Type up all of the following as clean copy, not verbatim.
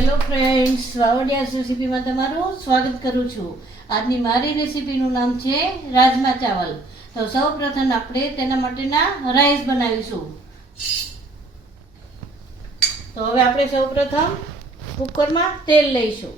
Hello friends, વાવડિયાસ રેસીપીમાં તમારું સ્વાગત કરું છું. આજની મારી રેસીપીનું નામ છે રાજમા ચાવલ. તો સૌપ્રથમ આપણે તેના માટેના રાઈસ બનાવીશું. તો હવે આપણે સૌપ્રથમ કુકરમાં તેલ લઈશું.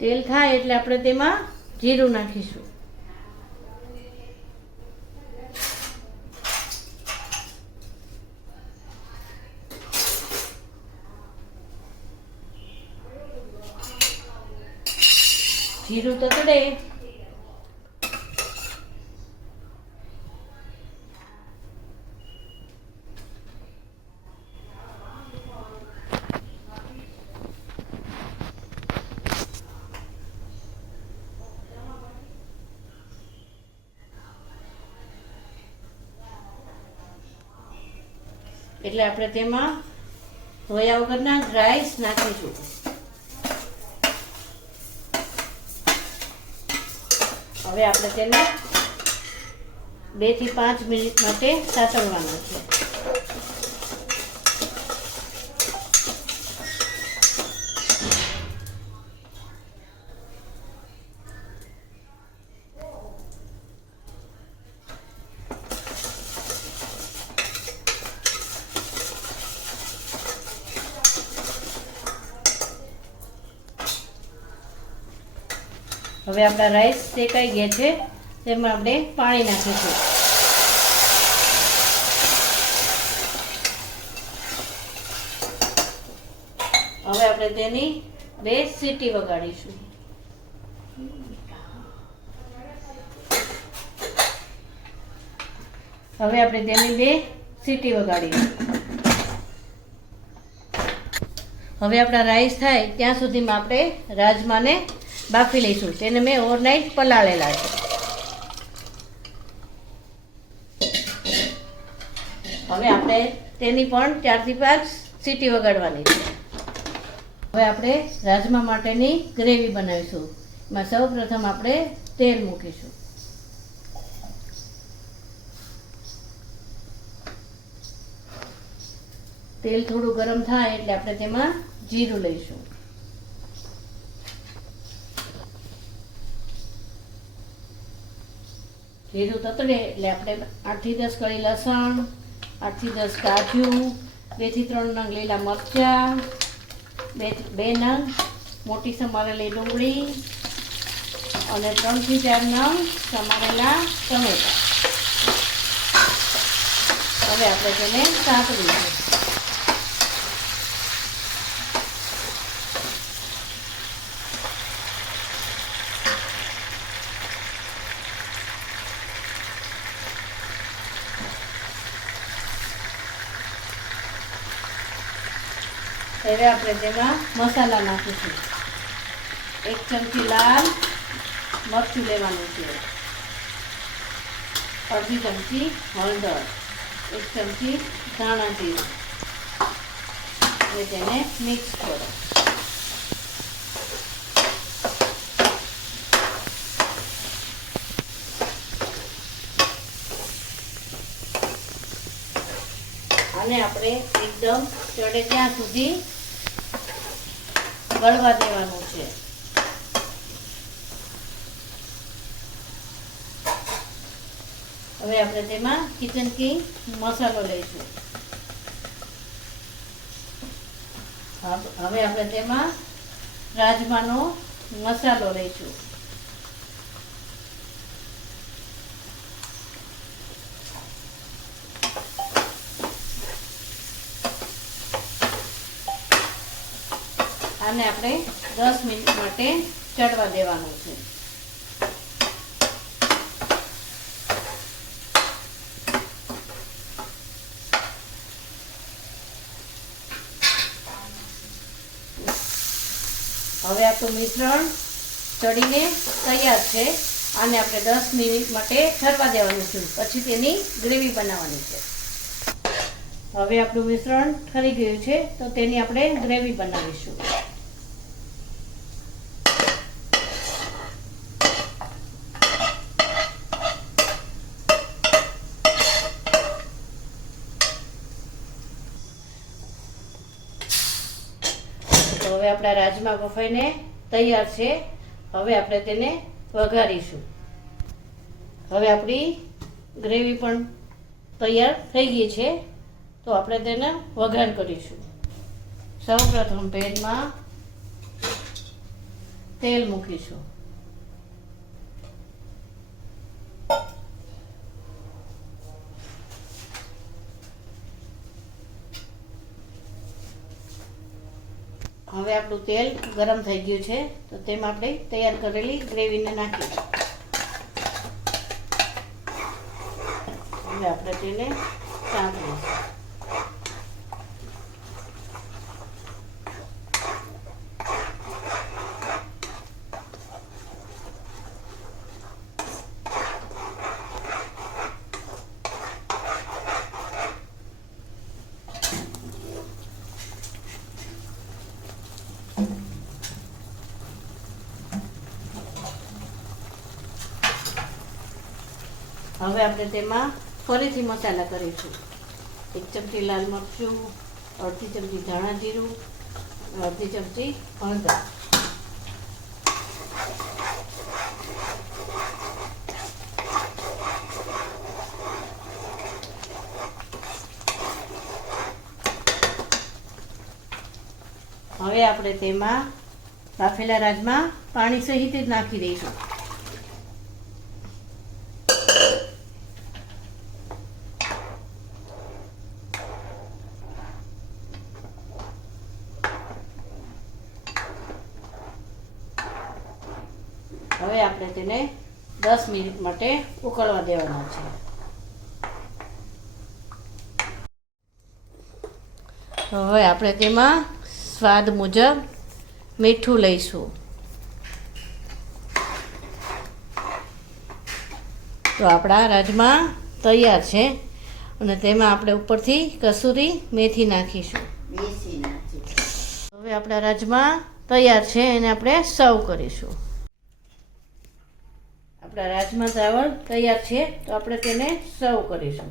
તેલ થાય એટલે આપણે તેમાં જીરું નાખીશું. જીરું તતડે એટલે આપણે તેમાં ધોયા વગરના રાઈસ નાખીશું. હવે આપણે તેને 2 થી 5 મિનિટ માટે સાતળવાના છે. હવે આપણા રાઈસ શેકાઈ ગયા છે, તેમાં આપણે પાણી નાખીશું. હવે આપણે તેની 2 સીટી વગાડીશું. હવે આપણે તેની 2 સીટી વગાડીશું. હવે આપણા રાઈસ થાય ત્યાં સુધીમાં આપણે રાજમાને બાફી લઈશું. તેને મેં ઓવરનાઇટ પલાળેલા છે. હવે આપણે તેની પણ 4 થી 5 સીટી વગાડવાની છે. હવે આપણે રાજમા માટેની ગ્રેવી બનાવીશું. એમાં સૌપ્રથમ આપણે તેલ મૂકીશું. તેલ થોડું ગરમ થાય એટલે આપણે તેમાં જીરું લઈશું. જીરું તતડે એટલે આપણે 8 થી 10 કળી લસણ, 8 થી 10 કાજુ, 2 થી 3 નંગ લીલા મરચાં, 2 નંગ મોટી સમારેલી ડુંગળી અને 3 થી 4 નંગ સમારેલા ટમેટા. હવે આપણે તેને સાતળીશું. હવે આપણે તેમાં મસાલા નાખીશું. 1 ચમચી લાલ મરચું લેવાનું છે, અડધી ચમચી હળદર, 1 ચમચી ધાણા જીરું. હવે તેને મિક્સ કરો. અને આપણે એકદમ ચડે ત્યાં સુધી ગળવા દેવાનું છે. હવે આપણે તેમાં કિચન કિંગ મસાલો લઈશું. હવે આપણે તેમાં રાજમાનો મસાલો લઈશું. આને આપણે 10 મિનિટ માટે ચડવા દેવાનું છે. હવે આપણું મિશ્રણ ચડીને તૈયાર છે. આને આપણે 10 મિનિટ માટે ઠરવા દેવાનું છે. પછી તેની ગ્રેવી બનાવવાની છે. હવે આપણું મિશ્રણ ઠરી ગયું છે, તો તેની આપણે ગ્રેવી બનાવીશું. તો હવે આપણા રાજમા બફાઈને તૈયાર છે. હવે આપણે તેને વઘારીશું. હવે આપણી ગ્રેવી પણ તૈયાર થઈ ગઈ છે, તો આપણે તેને વઘાર કરીશું. સૌપ્રથમ પેનમાં તેલ મૂકીશું. હવે આપણું તેલ ગરમ થઈ ગયું છે, તો તેમાં આપણે તૈયાર કરેલી ગ્રેવીને નાખીશું. હવે આપણે તેને સાંતળીશું. હવે આપણે તેમાં ફરીથી મસાલા કરીશું. 1 ચમચી લાલ મરચું, અડધી ચમચી ધાણા જીરું, અડધી ચમચી હળદર. હવે આપણે તેમાં બાફેલા રાજમા પાણી સહિત જ નાખી દઈશું. હવે આપણે તેને 10 મિનિટ માટે ઉકળવા દેવાના છે. હવે આપણે તેમાં સ્વાદ મુજબ મીઠું લઈશું. તો આપણા રાજમા તૈયાર છે, અને તેમાં આપણે ઉપરથી કસૂરી મેથી નાખીશું. હવે આપણા રાજમા તૈયાર છે, એને આપણે સર્વ કરીશું. આપણા રાજમા ચાવલ તૈયાર છે, તો આપણે તેને સર્વ કરીશું.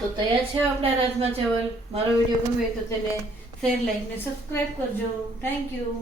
તો તૈયાર છે આપણા રાજમા ચાવલ. મારો વિડીયો ગમે તો તેને શેર, લાઈક ને સબસ્ક્રાઈબ કરજો. Thank you.